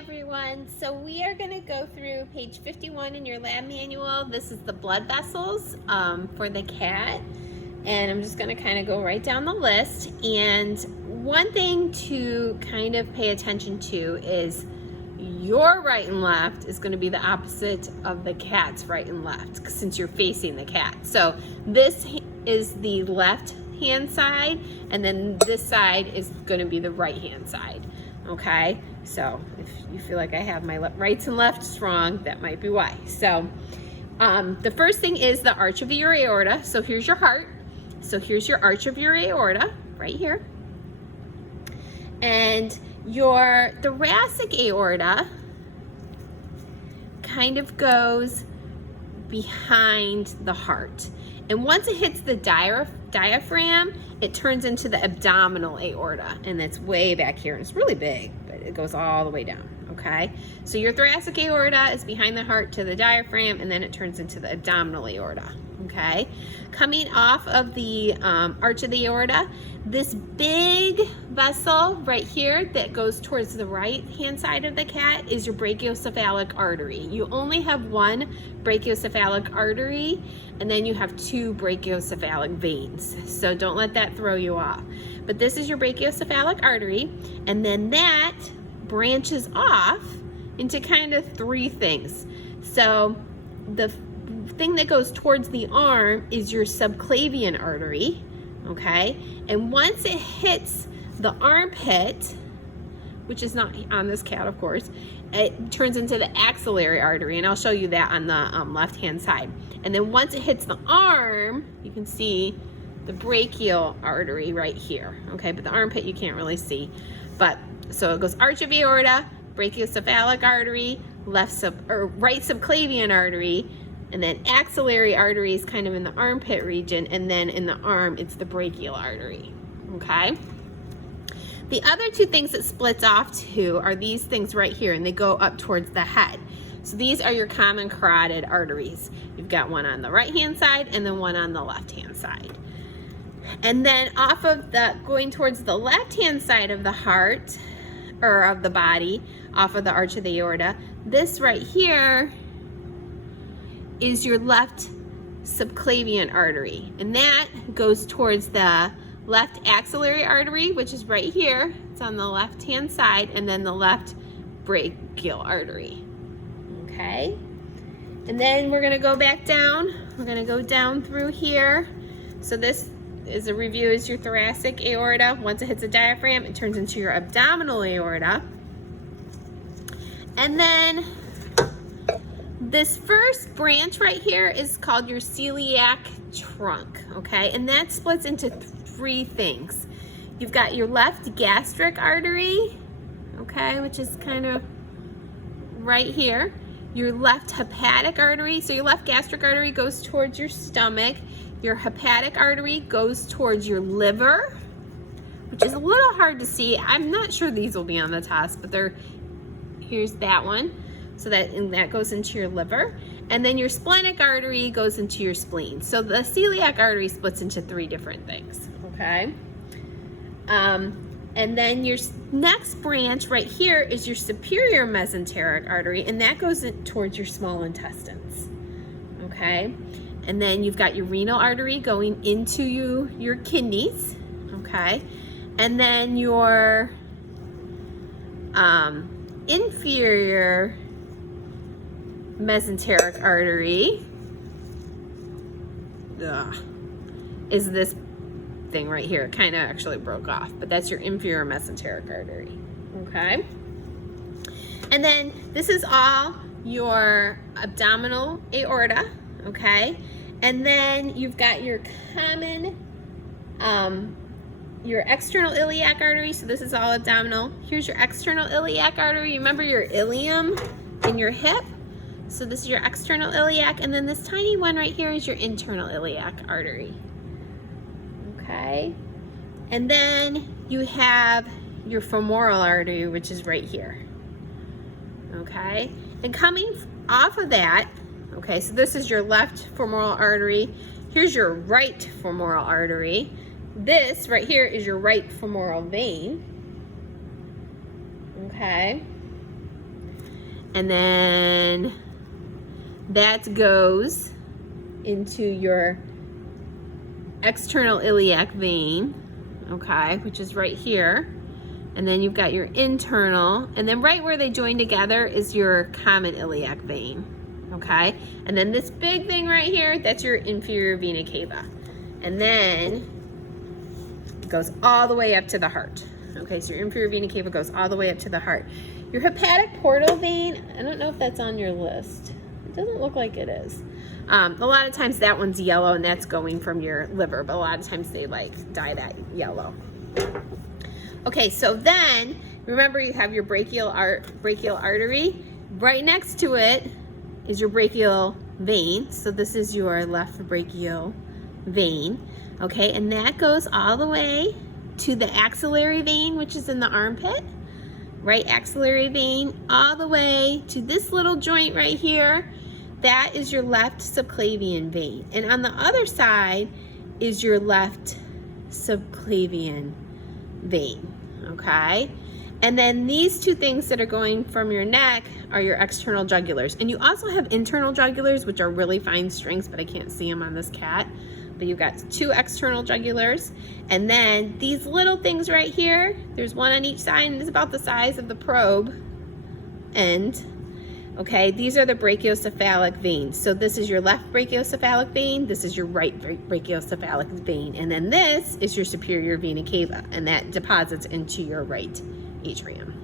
everyone. So we are going to go through page 51 in your lab manual. This is the blood vessels for the cat. And I'm just going to kind of go right down the list. And one thing to kind of pay attention to is your right and left is going to be the opposite of the cat's right and left since you're facing the cat. So this is the left hand side, and then this side is going to be the right hand side. Okay, so if you feel like I have my rights and lefts wrong, that might be why. So the first thing is the arch of your aorta. So here's your heart. So here's your arch of your aorta right here. And your thoracic aorta kind of goes behind the heart. And once it hits the diaphragm, it turns into the abdominal aorta, and it's way back here. It's really big, but it goes all the way down, okay? So your thoracic aorta is behind the heart to the diaphragm, and then it turns into the abdominal aorta, okay? Coming off of the arch of the aorta, this big vessel right here that goes towards the right-hand side of the cat is your brachiocephalic artery. You only have one brachiocephalic artery, and then you have two brachiocephalic veins. So don't let that throw you off. But this is your brachiocephalic artery, and then that branches off into kind of three things. So the thing that goes towards the arm is your subclavian artery, okay? And once it hits the armpit, which is not on this cat, of course, it turns into the axillary artery, and I'll show you that on the left-hand side. And then once it hits the arm, you can see the brachial artery right here, okay? But the armpit you can't really see. But so it goes arch of aorta, brachiocephalic artery, right subclavian artery, and then axillary artery is kind of in the armpit region, and then in the arm, it's the brachial artery, okay? The other two things that splits off to are these things right here, and they go up towards the head. So these are your common carotid arteries. You've got one on the right-hand side and then one on the left-hand side. And then off of going towards the left-hand side of the heart, or of the body, off of the arch of the aorta, this right here is your left subclavian artery, and that goes towards the left axillary artery, which is right here. It's on the left hand side, and then the left brachial artery, okay? And then we're gonna go back down. We're gonna go down through here. So this is a review, is your thoracic aorta. Once it hits the diaphragm, it turns into your abdominal aorta. And then this first branch right here is called your celiac trunk, okay? And that splits into three things. You've got your left gastric artery, okay, which is kind of right here. Your left hepatic artery, so your left gastric artery goes towards your stomach. Your hepatic artery goes towards your liver, which is a little hard to see. I'm not sure these will be on the test, but here's that one. So that goes into your liver. And then your splenic artery goes into your spleen. So the celiac artery splits into three different things, okay? And then your next branch right here is your superior mesenteric artery, and that goes towards your small intestines, okay? And then you've got your renal artery going into your kidneys, okay? And then your inferior mesenteric artery is this thing right here. It kind of actually broke off, but that's your inferior mesenteric artery, okay? And then this is all your abdominal aorta, okay? And then you've got your common, your external iliac artery. So this is all abdominal. Here's your external iliac artery. Remember your ilium in your hip? So this is your external iliac, and then this tiny one right here is your internal iliac artery, okay? And then you have your femoral artery, which is right here, okay? And coming off of that, okay, so this is your left femoral artery. Here's your right femoral artery. This right here is your right femoral vein, okay? And then that goes into your external iliac vein, okay, which is right here. And then you've got your internal, and then right where they join together is your common iliac vein, okay? And then this big thing right here, that's your inferior vena cava. And then it goes all the way up to the heart. Okay, so your inferior vena cava goes all the way up to the heart. Your hepatic portal vein, I don't know if that's on your list. It doesn't look like it is. A lot of times that one's yellow and that's going from your liver, but a lot of times they like dye that yellow. Okay, so then remember you have your brachial artery. Right next to it is your brachial vein. So this is your left brachial vein. Okay, and that goes all the way to the axillary vein, which is in the armpit. Right axillary vein, all the way to this little joint right here. That is your left subclavian vein. And on the other side is your left subclavian vein, okay? And then these two things that are going from your neck are your external jugulars. And you also have internal jugulars, which are really fine strings, but I can't see them on this cat. But you've got two external jugulars. And then these little things right here, there's one on each side, and it's about the size of the probe end. Okay, these are the brachiocephalic veins. So this is your left brachiocephalic vein, this is your right brachiocephalic vein, and then this is your superior vena cava, and that deposits into your right atrium.